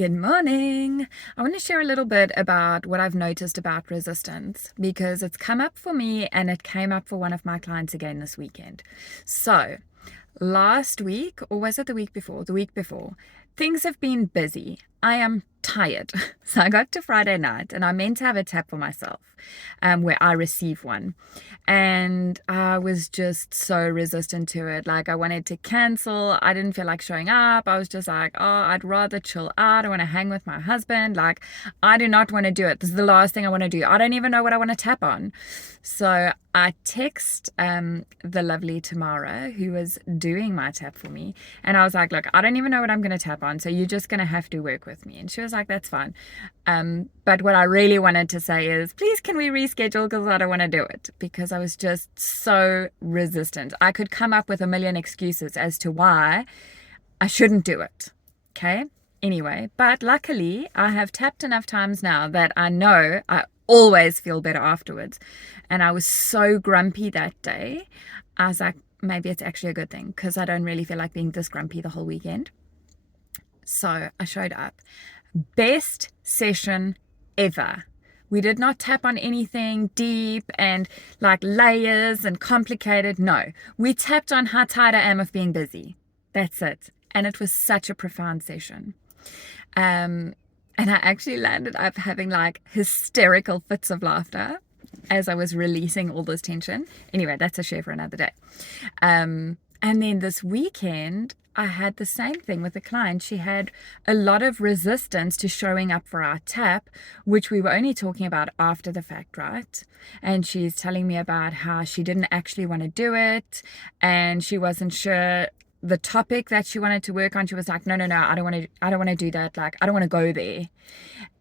Good morning. I want to share a little bit about what I've noticed about resistance because it's come up for me and it came up for one of my clients again this weekend. So, last week, or was it the week before? The week before, things have been busy. I am tired. So I got to Friday night and I meant to have a tap for myself where I receive one. And I was just so resistant to it. Like I wanted to cancel. I didn't feel like showing up. I was just like, oh, I'd rather chill out. I want to hang with my husband. Like I do not want to do it. This is the last thing I want to do. I don't even know what I want to tap on. So I text the lovely Tamara, who was doing my tap for me, and I was like, look, I don't even know what I'm going to tap on, so you're just going to have to work with me. And she was like, that's fine. But what I really wanted to say is, please, can we reschedule, because I don't want to do it, because I was just so resistant. I could come up with a million excuses as to why I shouldn't do it. Okay? Anyway, but luckily I have tapped enough times now that I know I always feel better afterwards. And I was so grumpy that day. I was like, maybe it's actually a good thing because I don't really feel like being this grumpy the whole weekend. So I showed up. Best session ever. We did not tap on anything deep and like layers and complicated. No, we tapped on how tired I am of being busy. That's it. And it was such a profound session. And I actually landed up having like hysterical fits of laughter as I was releasing all this tension. Anyway, that's a share for another day. And then this weekend, I had the same thing with a client. She had a lot of resistance to showing up for our tap, which we were only talking about after the fact, right? And she's telling me about how she didn't actually want to do it and she wasn't sure the topic that she wanted to work on. She was like, no, I don't want to do that. Like, I don't want to go there.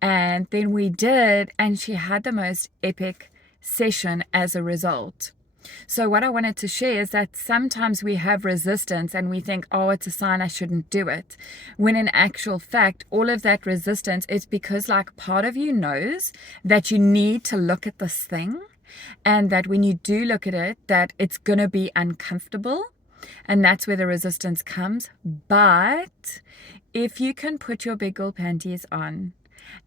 And then we did, and she had the most epic session as a result. So what I wanted to share is that sometimes we have resistance and we think, oh, it's a sign I shouldn't do it. When in actual fact, all of that resistance is because like part of you knows that you need to look at this thing, and that when you do look at it, that it's going to be uncomfortable. And that's where the resistance comes. But if you can put your big girl panties on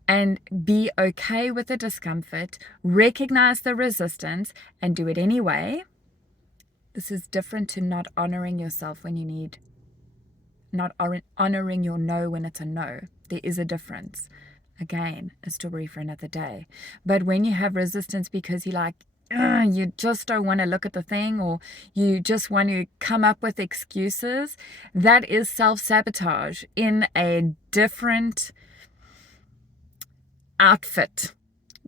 and be okay with the discomfort, recognize the resistance and do it anyway, this is different to not honoring yourself when you need, not honoring your no when it's a no. There is a difference. Again, a story for another day. But when you have resistance because you like, you just don't want to look at the thing, or you just want to come up with excuses, that is self-sabotage in a different outfit.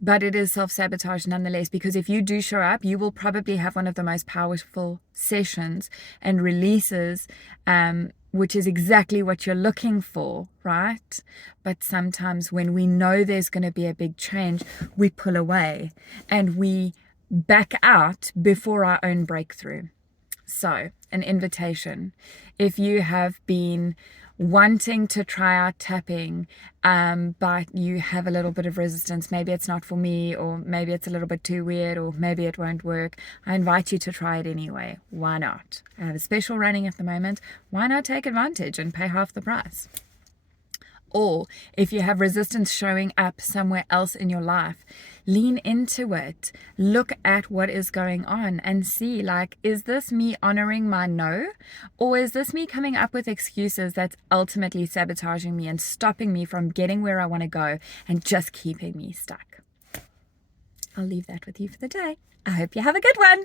But it is self-sabotage nonetheless, because if you do show up, you will probably have one of the most powerful sessions and releases, which is exactly what you're looking for, right? But sometimes when we know there's going to be a big change, we pull away and we back out before our own breakthrough. So, an invitation. If you have been wanting to try out tapping, but you have a little bit of resistance, maybe it's not for me, or maybe it's a little bit too weird, or maybe it won't work, I invite you to try it anyway. Why not? I have a special running at the moment. Why not take advantage and pay half the price? Or if you have resistance showing up somewhere else in your life, lean into it. Look at what is going on and see, like, is this me honoring my no? Or is this me coming up with excuses that's ultimately sabotaging me and stopping me from getting where I want to go and just keeping me stuck? I'll leave that with you for the day. I hope you have a good one.